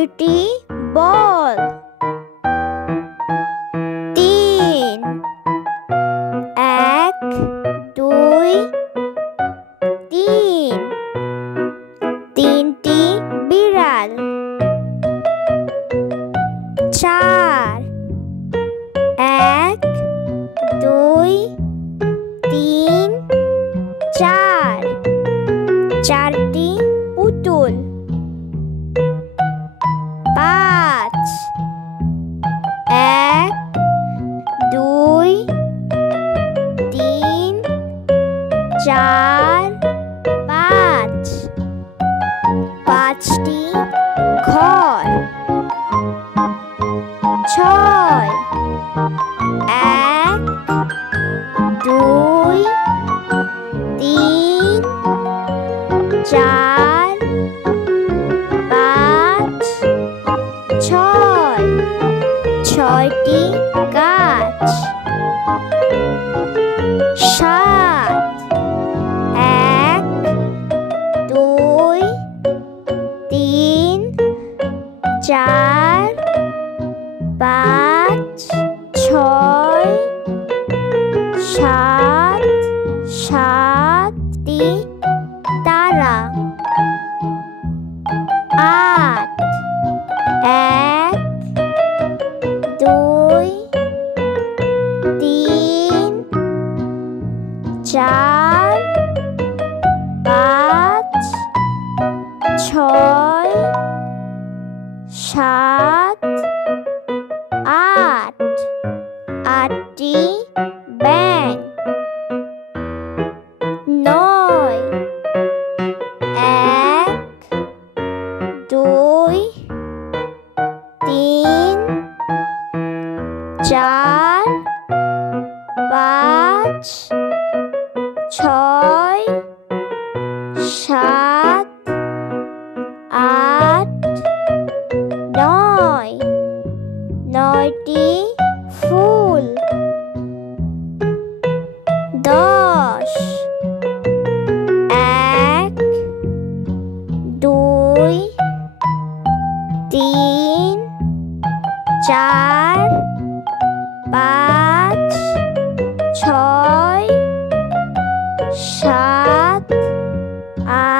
2টি বল। 3 1 2 3 3টি বিড়াল। 4 1 2 3 4 4টি পুতুল। 5 1 2 3 4 5 5টি ঘর। 6 1 2 3 4 5 6 6টি গাছ। 7 1 2 3 4 5 6 7 7টি তারা। 8 1 2 3 4 5 6 7 8 8টি ব্যাঙ। 9 1 2 3 4 5 6 7 8 9 9টি ফুল। 10 1 2 3 4 5 6 7 8